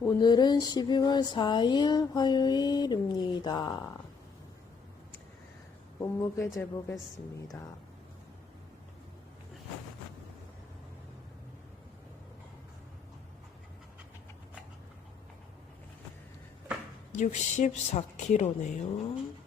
오늘은 12월 4일 화요일입니다. 몸무게 재보겠습니다. 64kg네요.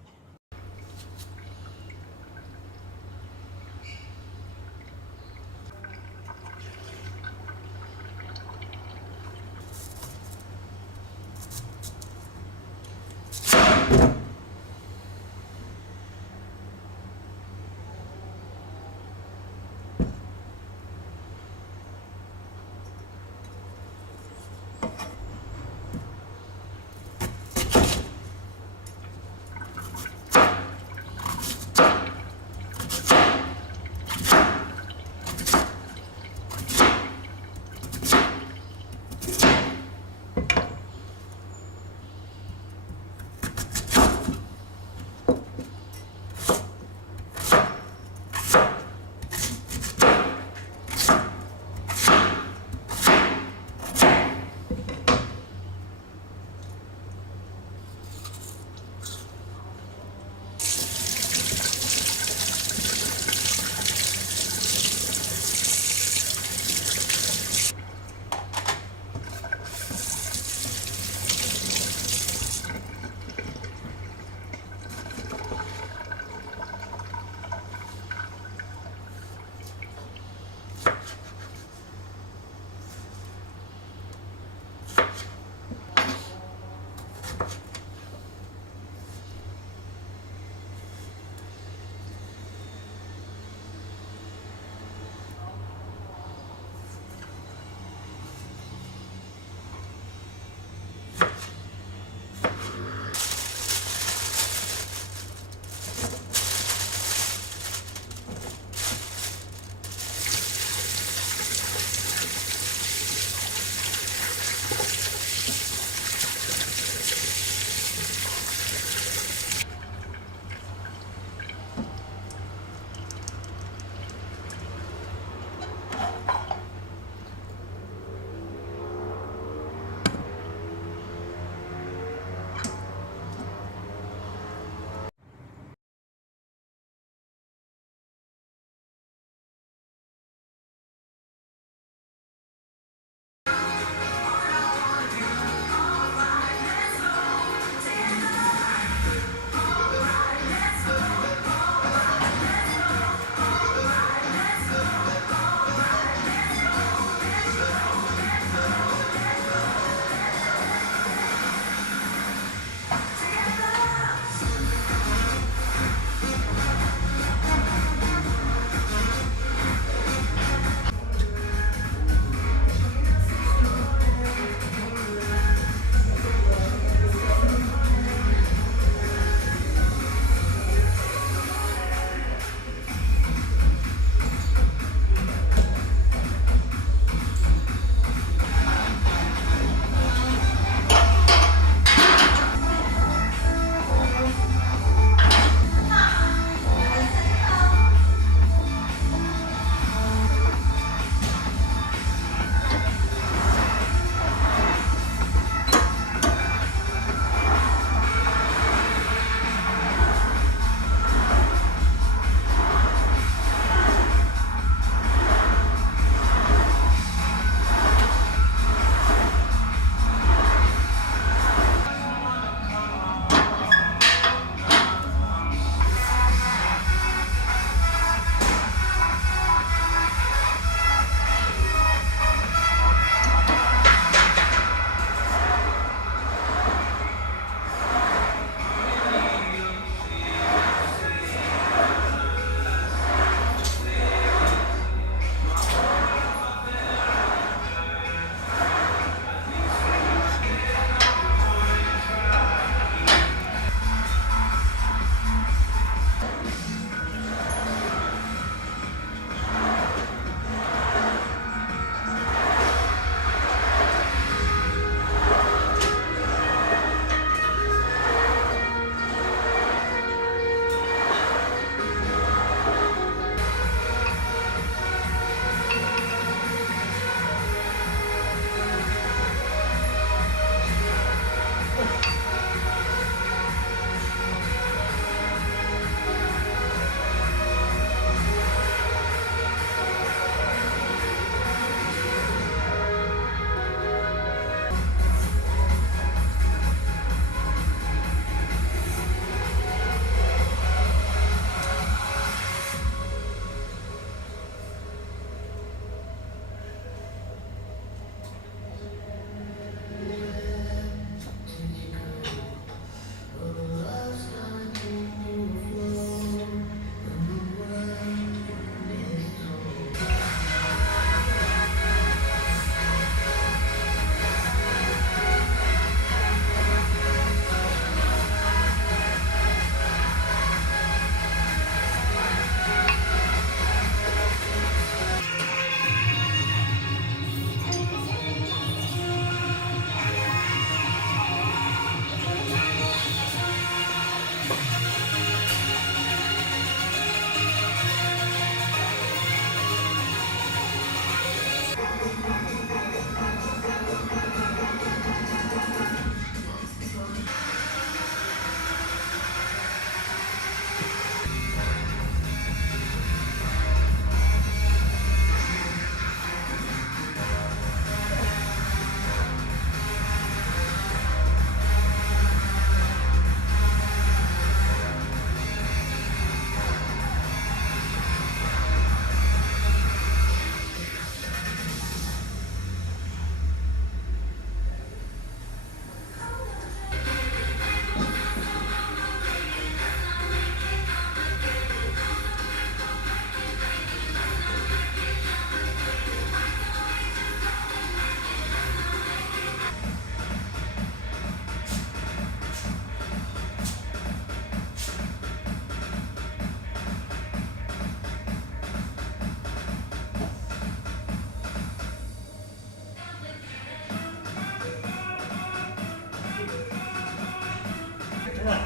More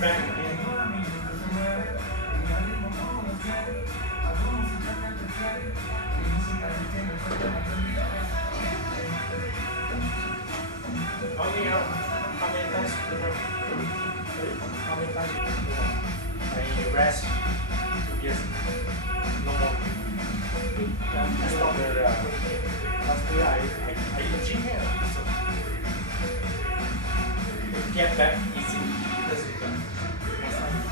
fat again. Only how many times you know? How many times you know? I rest 2 years. No more. I stopped the last year. I eat gym here. So get back easy because last time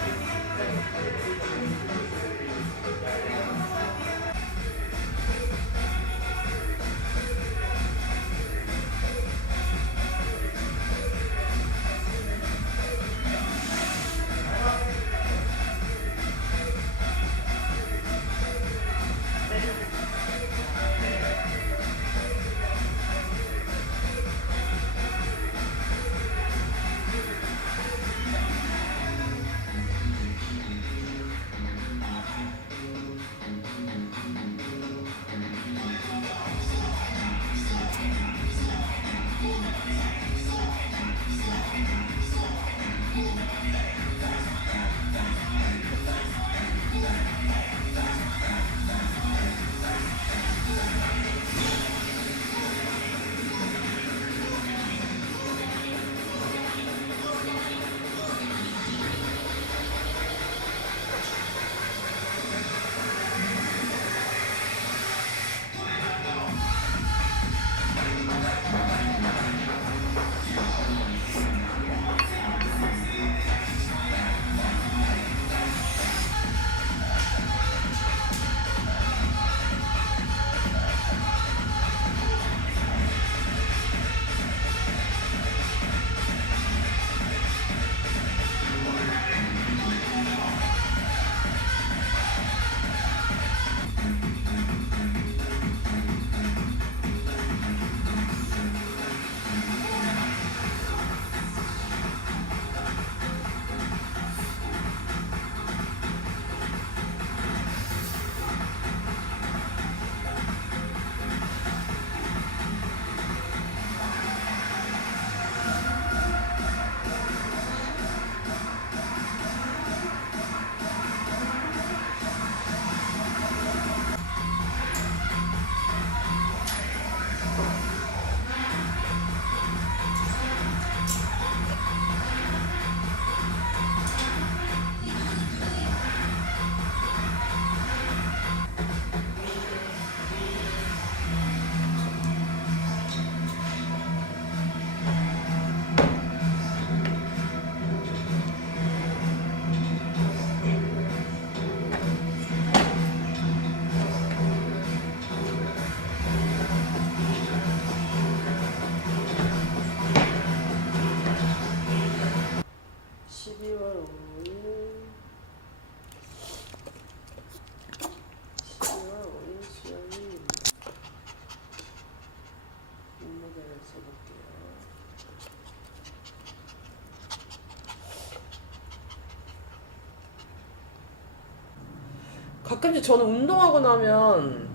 가끔씩 저는 운동하고 나면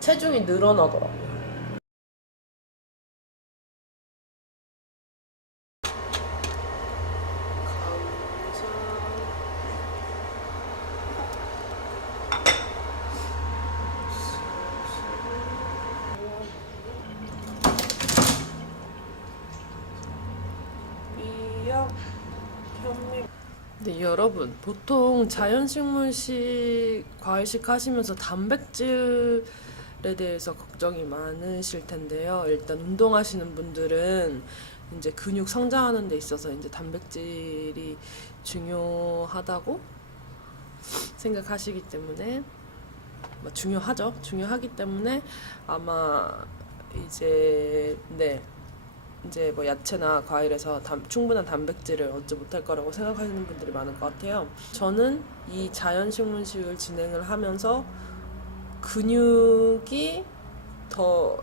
체중이 늘어나더라고요. 미역, 현미. 네, 여러분, 보통 자연식물식, 과일식 하시면서 단백질에 대해서 걱정이 많으실 텐데요. 일단 운동하시는 분들은 이제 근육 성장하는 데 있어서 이제 단백질이 중요하다고 생각하시기 때문에 뭐 중요하죠. 중요하기 때문에 아마 이제 이제 뭐 야채나 과일에서 충분한 단백질을 얻지 못할 거라고 생각하시는 분들이 많을 것 같아요. 저는 이 자연식물식을 진행을 하면서 근육이 더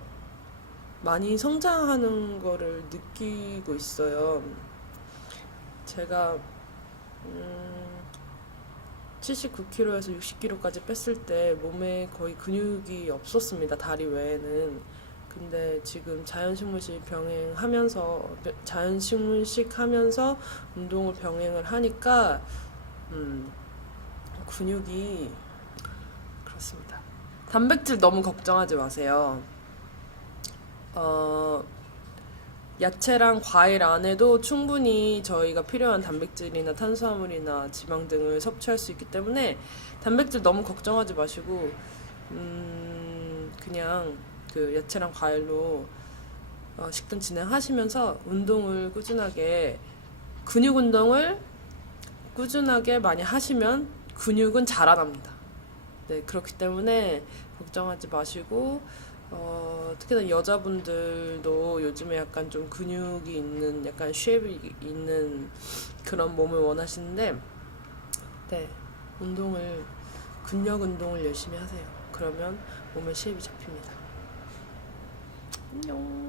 많이 성장하는 거를 느끼고 있어요. 제가 79kg에서 60kg까지 뺐을 때 몸에 거의 근육이 없었습니다. 다리 외에는. 근데 지금 자연식물식 병행하면서 자연식물식 하면서 운동을 병행을 하니까 근육이 그렇습니다. 단백질 너무 걱정하지 마세요. 야채랑 과일 안에도 충분히 저희가 필요한 단백질이나 탄수화물이나 지방 등을 섭취할 수 있기 때문에 단백질 너무 걱정하지 마시고 그냥 그 야채랑 과일로 식단 진행하시면서 운동을 꾸준하게 근육 운동을 꾸준하게 많이 하시면 근육은 자라납니다. 네, 그렇기 때문에 걱정하지 마시고 특히나 여자분들도 요즘에 약간 좀 근육이 있는 약간 쉐입이 있는 그런 몸을 원하시는데 네, 근력 운동을 열심히 하세요. 그러면 몸에 쉐입이 잡힙니다. 안녕.